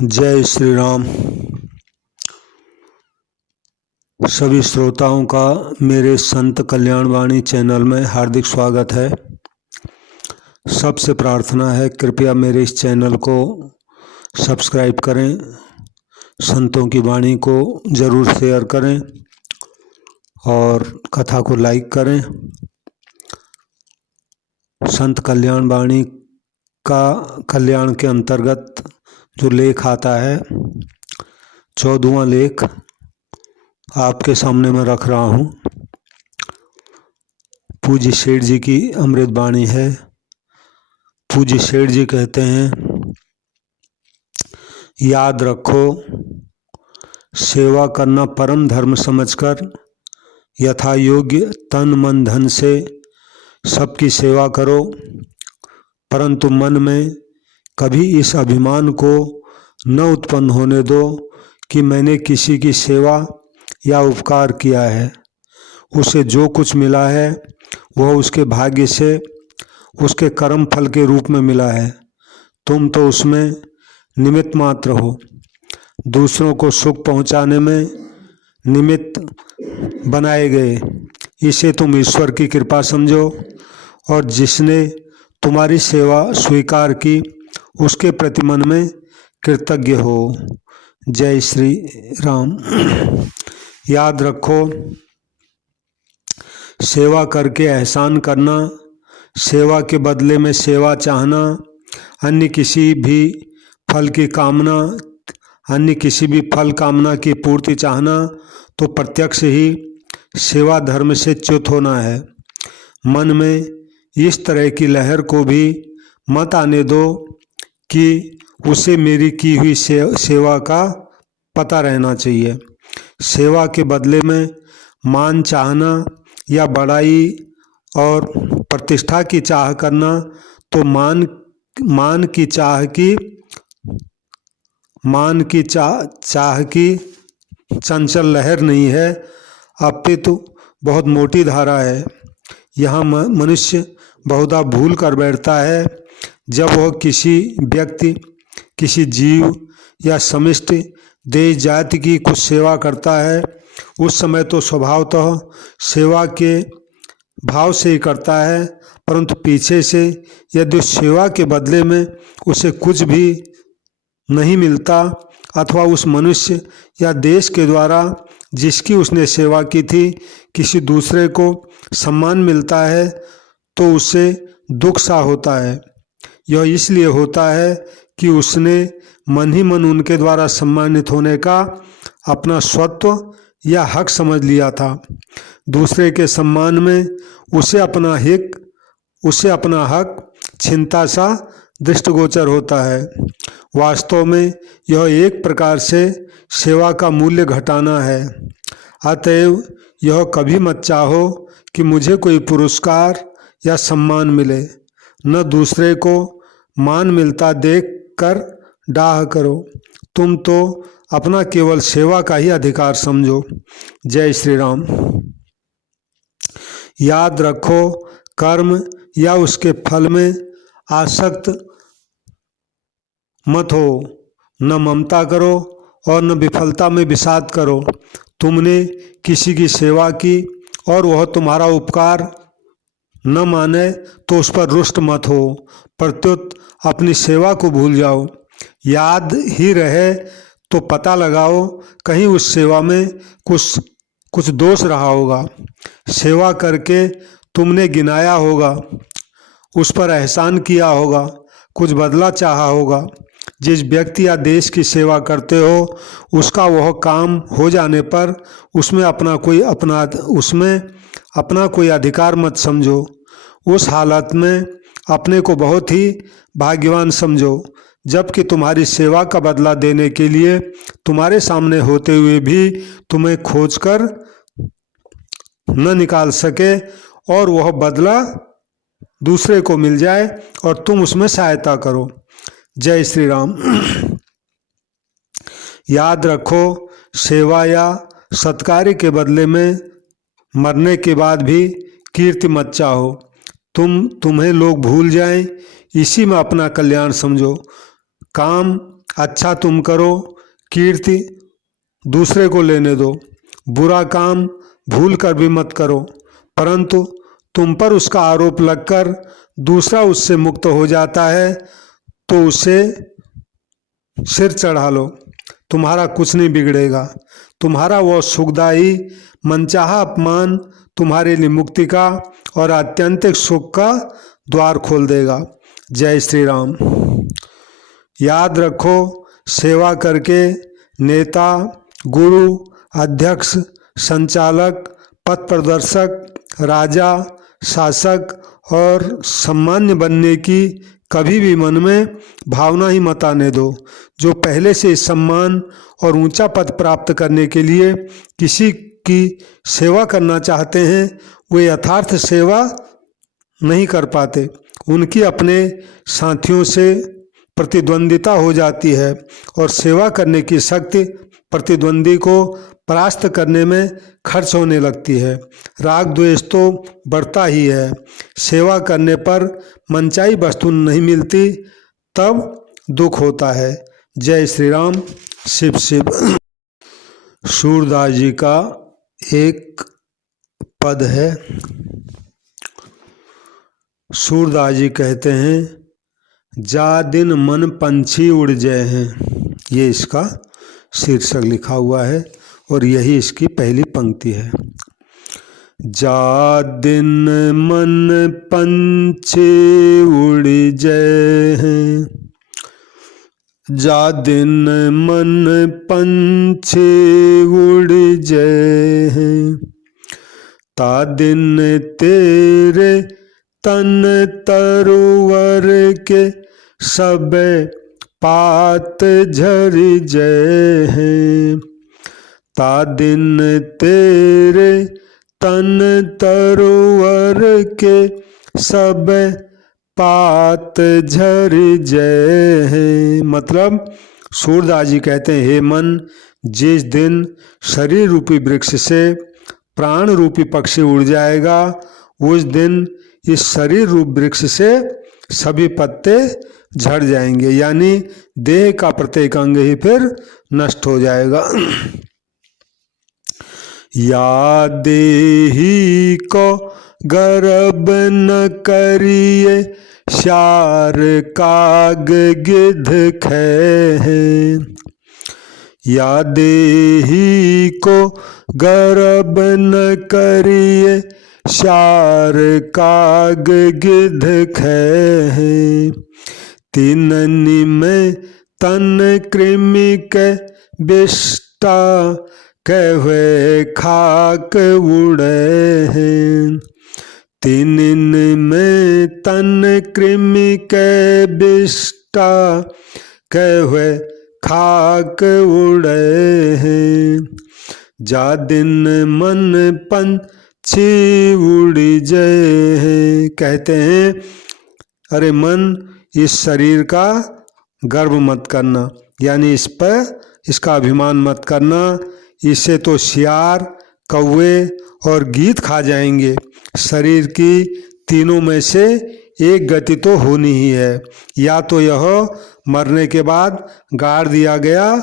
जय श्री राम। सभी श्रोताओं का मेरे संत कल्याण वाणी चैनल में हार्दिक स्वागत है। सबसे प्रार्थना है कृपया मेरे इस चैनल को सब्सक्राइब करें, संतों की वाणी को ज़रूर शेयर करें और कथा को लाइक करें। संत कल्याण वाणी का कल्याण के अंतर्गत जो लेख आता है 14वां लेख आपके सामने मैं रख रहा हूँ। पूज्य सेठ जी की अमृत वाणी है। पूज्य सेठ जी कहते हैं, याद रखो सेवा करना परम धर्म समझकर यथा योग्य तन मन धन से सबकी सेवा करो, परंतु मन में कभी इस अभिमान को न उत्पन्न होने दो कि मैंने किसी की सेवा या उपकार किया है। उसे जो कुछ मिला है वह उसके भाग्य से, उसके कर्म फल के रूप में मिला है। तुम तो उसमें निमित्त मात्र हो। दूसरों को सुख पहुंचाने में निमित्त बनाए गए, इसे तुम ईश्वर की कृपा समझो और जिसने तुम्हारी सेवा स्वीकार की उसके प्रति मन में कृतज्ञ हो। जय श्री राम। याद रखो सेवा करके एहसान करना, सेवा के बदले में सेवा चाहना, अन्य किसी भी फल कामना की पूर्ति चाहना तो प्रत्यक्ष ही सेवा धर्म से च्युत होना है। मन में इस तरह की लहर को भी मत आने दो कि उसे मेरी की हुई सेवा का पता रहना चाहिए। सेवा के बदले में मान चाहना या बड़ाई और प्रतिष्ठा की चाह करना तो मान की चाह की चंचल लहर नहीं है, अपितु बहुत मोटी धारा है। यहाँ मनुष्य बहुधा भूल कर बैठता है। जब वह किसी व्यक्ति, किसी जीव या समष्टि देश जाति की कुछ सेवा करता है, उस समय तो स्वभावतः सेवा के भाव से ही करता है, परंतु पीछे से यदि उस सेवा के बदले में उसे कुछ भी नहीं मिलता अथवा उस मनुष्य या देश के द्वारा जिसकी उसने सेवा की थी किसी दूसरे को सम्मान मिलता है तो उससे दुख सा होता है। यह इसलिए होता है कि उसने मन ही मन उनके द्वारा सम्मानित होने का अपना स्वत्व या हक समझ लिया था। दूसरे के सम्मान में उसे अपना हक छिनता सा दृष्टिगोचर होता है। वास्तव में यह एक प्रकार से सेवा का मूल्य घटाना है। अतएव यह कभी मत चाहो कि मुझे कोई पुरस्कार या सम्मान मिले, न दूसरे को मान मिलता देख कर डाह करो। तुम तो अपना केवल सेवा का ही अधिकार समझो। जय श्री राम। याद रखो कर्म या उसके फल में आसक्त मत हो, न ममता करो और न विफलता में विषाद करो। तुमने किसी की सेवा की और वह तुम्हारा उपकार न माने तो उस पर रुष्ट मत हो, प्रत्युत अपनी सेवा को भूल जाओ। याद ही रहे तो पता लगाओ कहीं उस सेवा में कुछ दोष रहा होगा। सेवा करके तुमने गिनाया होगा, उस पर एहसान किया होगा, कुछ बदला चाहा होगा। जिस व्यक्ति या देश की सेवा करते हो उसका वह काम हो जाने पर उसमें अपना कोई अधिकार मत समझो। उस हालत में अपने को बहुत ही भाग्यवान समझो, जबकि तुम्हारी सेवा का बदला देने के लिए तुम्हारे सामने होते हुए भी तुम्हें खोजकर न निकाल सके और वह बदला दूसरे को मिल जाए और तुम उसमें सहायता करो। जय श्री राम। याद रखो सेवा या सत्कार्य के बदले में मरने के बाद भी कीर्ति मत चाहो। तुम्हें लोग भूल जाएं, इसी में अपना कल्याण समझो। काम अच्छा तुम करो, कीर्ति दूसरे को लेने दो। बुरा काम भूल कर भी मत करो, परंतु तुम पर उसका आरोप लगकर दूसरा उससे मुक्त हो जाता है तो उसे सिर चढ़ा लो, तुम्हारा कुछ नहीं बिगड़ेगा। तुम्हारा वह सुखदायी मनचाहा अपमान तुम्हारे लिए मुक्ति का और आत्यंतिक सुख का द्वार खोल देगा। जय श्री राम। याद रखो, सेवा करके नेता, गुरु, अध्यक्ष, संचालक, पथ प्रदर्शक, राजा, शासक और सम्मान्य बनने की कभी भी मन में भावना ही मत आने दो। जो पहले से सम्मान और ऊंचा पद प्राप्त करने के लिए किसी की सेवा करना चाहते हैं, वे यथार्थ सेवा नहीं कर पाते। उनकी अपने साथियों से प्रतिद्वंदिता हो जाती है और सेवा करने की शक्ति प्रतिद्वंदी को परास्त करने में खर्च होने लगती है। राग द्वेष तो बढ़ता ही है। सेवा करने पर मनचाही वस्तु नहीं मिलती, तब दुख होता है। जय श्री राम। शिव शिव। सूरदास जी का एक पद है। सूरदास जी कहते हैं, जा दिन मन पंछी उड़ जाए हैं। ये इसका शीर्षक लिखा हुआ है और यही इसकी पहली पंक्ति है। जा दिन मन पंछी उड़ जाए हैं, जा दिन मन पंछी उड़ जाए हैं, ता दिन तेरे तन तरुवर के सब पात झर जय हैं, ता दिन तेरे तन तरुवर के सब पात झर जय हैं। मतलब सूरदास जी कहते हैं, हे मन, जिस दिन शरीर रूपी वृक्ष से प्राण रूपी पक्षी उड़ जाएगा, उस दिन इस शरीर रूप वृक्ष से सभी पत्ते झड़ जाएंगे, यानी देह का प्रत्येक अंग ही फिर नष्ट हो जाएगा। या देही को गर्भ न करिए, शार काग गिद्ध खे। या देही को गर्भ न करिए, शार काग गिद्ध खे। तिननि में तन कृमि के बिष्टा, कहवे खाक उड़े हैं। तिनन में तन कृमि के बिष्टा, कहवे खाक उड़े हैं। जा दिन मन पंछी उड़ जाए हैं। कहते हैं, अरे मन, इस शरीर का गर्व मत करना, यानी इस पर इसका अभिमान मत करना। इससे तो सियार, कौवे और गीत खा जाएंगे। शरीर की तीनों में से एक गति तो होनी ही है। या तो यह मरने के बाद गाड़ दिया गया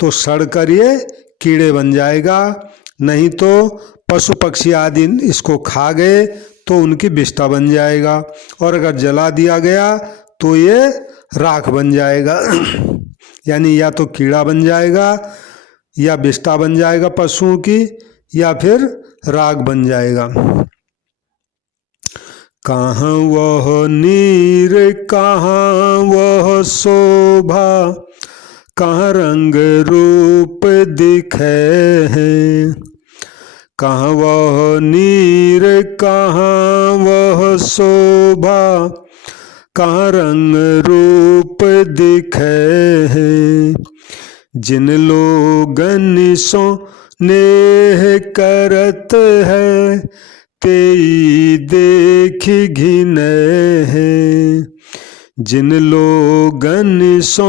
तो सड़ कर ये कीड़े बन जाएगा, नहीं तो पशु पक्षी आदि इसको खा गए तो उनकी विष्ठा बन जाएगा, और अगर जला दिया गया तो ये राख बन जाएगा। यानी या तो कीड़ा बन जाएगा, या विष्ठा बन जाएगा पशुओं की, या फिर राख बन जाएगा। कहाँ वह नीर, कहाँ वह शोभा, कहाँ रंग रूप दिखे हैं। कहाँ वह नीर, कहाँ वह शोभा, कहाँ रंग रूप दिखे हैं। जिन लोगन सो नेह करत है, तेई देख घिने हैं। जिन लोगन सो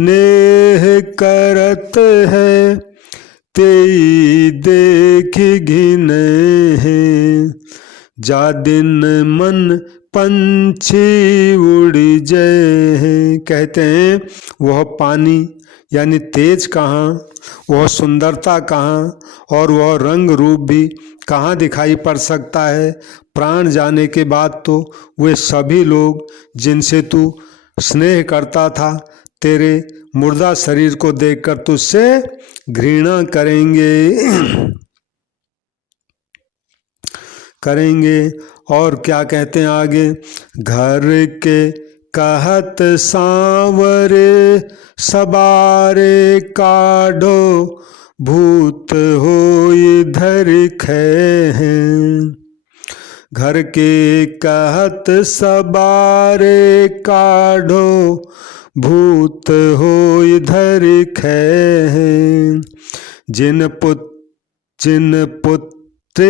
नेह करत है, तेई देख घिने हैं। जा दिन मन पंछी उड़ जाए। कहते हैं वह पानी यानी तेज कहाँ, वह सुंदरता कहाँ और वह रंग रूप भी कहाँ दिखाई पड़ सकता है। प्राण जाने के बाद तो वे सभी लोग जिनसे तू स्नेह करता था तेरे मुर्दा शरीर को देखकर तुझसे घृणा करेंगे। और क्या कहते हैं आगे, घर के कहत सांवरे सबारे काढ़ो भूत हो इधर हैं। घर के कहत सबारे काढ़ो भूत हो इधर हैं। जिन पुत्र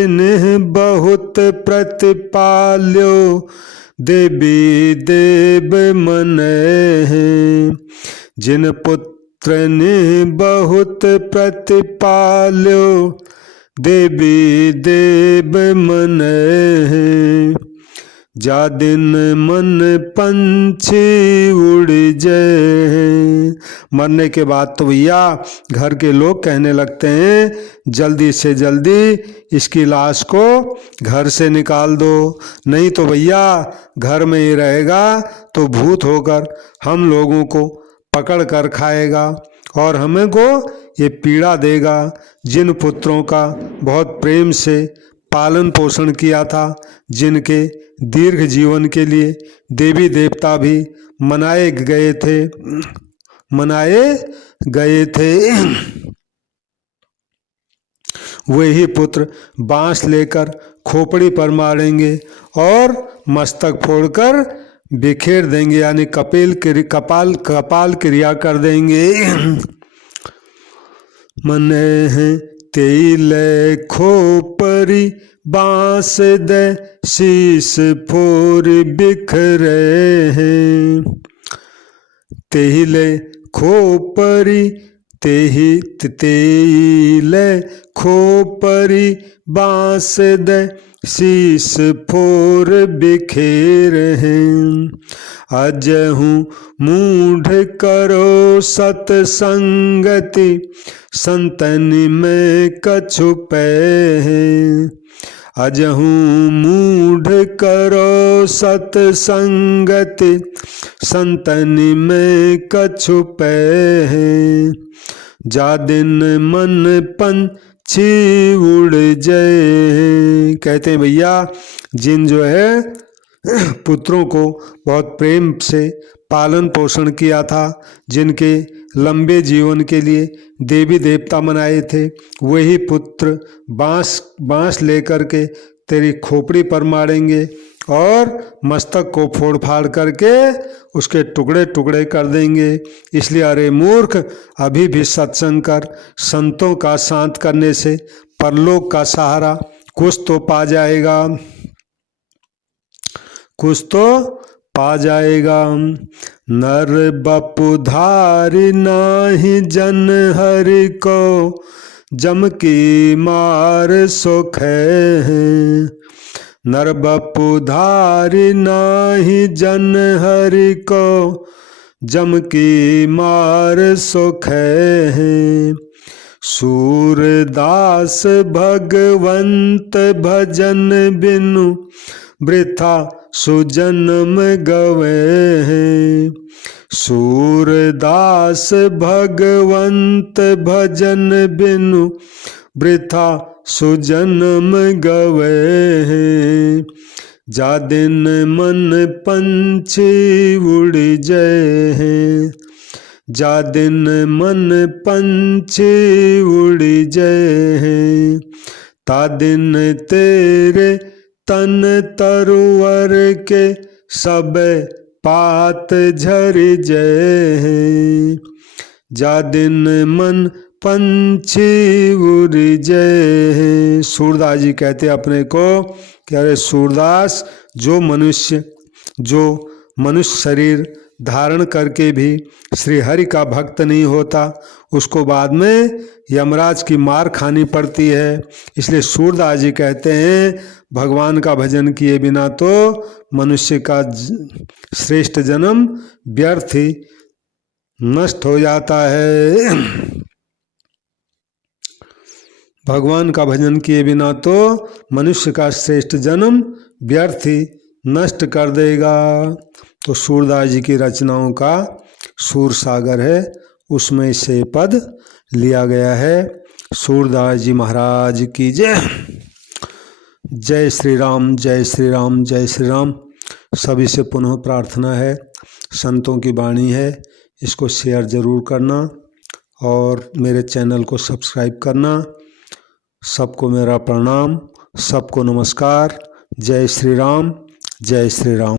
ने बहुत प्रतिपाल्यो देवी देव मन हैं। जिन पुत्र ने बहुत प्रतिपाल्यो देवी देव मन हैं। जा दिन मन पंछी उड़ जाए। मरने के बाद तो भैया घर के लोग कहने लगते हैं जल्दी से जल्दी इसकी लाश को घर से निकाल दो, नहीं तो भैया घर में ही रहेगा तो भूत होकर हम लोगों को पकड़ कर खाएगा और हमें को ये पीड़ा देगा। जिन पुत्रों का बहुत प्रेम से पालन पोषण किया था, जिनके दीर्घ जीवन के लिए देवी देवता भी मनाए गए थे वही पुत्र बांस लेकर खोपड़ी पर मारेंगे और मस्तक फोड़कर बिखेर देंगे, यानी कपाल क्रिया कर देंगे। मन है तेल खोपरी बांस दे शीश फोर बिखरे हैं। तेले खोपरी तेल खोपरी बांस दे शीश फोर बिखेर हैं। अजहू मूढ़ करो सतसंगति संतन में कछु पै हैं। अजहू मूढ़ करो सतसंगति संतन में कछु पै हैं। जा दिन मन पंछी उड़ जाए। कहते हैं भैया जिन जो है पुत्रों को बहुत प्रेम से पालन पोषण किया था, जिनके लंबे जीवन के लिए देवी देवता मनाए थे, वही पुत्र बांस लेकर के तेरी खोपड़ी पर मारेंगे और मस्तक को फोड़ फाड़ करके उसके टुकड़े टुकड़े कर देंगे। इसलिए अरे मूर्ख, अभी भी सत्संग कर, संतों का साथ करने से परलोक का सहारा कुछ तो पा जाएगा, कुछ तो पा जाएगा। नर बपुधारी नाही जन हरि को जम की मार सुख है। नर बपुधारी नाही जन हरि को जम की मार सुख है। सूरदास भगवंत भजन बिनु वृथा सुजन्म गवे हैं। सूरदास भगवंत भजन बिनु वृथा सुजन्म गवे हैं। जा दिन मन पंछी उड़ जाए हैं। जा दिन मन पंछी उड़ जाए हैं। ता दिन तेरे तन तरुवर के सब पात झर जय। जा दिन मन पंछी उड़ जय। सूरदास जी कहते अपने को कि अरे सूरदास, जो मनुष्य शरीर धारण करके भी श्री हरि का भक्त नहीं होता, उसको बाद में यमराज की मार खानी पड़ती है। इसलिए सूरदास जी कहते हैं भगवान का भजन किए बिना तो मनुष्य का श्रेष्ठ जन्म व्यर्थ ही नष्ट हो जाता है। भगवान का भजन किए बिना तो मनुष्य का श्रेष्ठ जन्म व्यर्थ ही नष्ट कर देगा। तो सूरदास जी की रचनाओं का सूर सागर है, उसमें से पद लिया गया है। सूरदास जी महाराज की जय। जय श्री राम, जय श्री राम, जय श्री राम। सभी से पुनः प्रार्थना है, संतों की वाणी है, इसको शेयर ज़रूर करना और मेरे चैनल को सब्सक्राइब करना। सबको मेरा प्रणाम, सबको नमस्कार। जय श्री राम, जय श्री राम।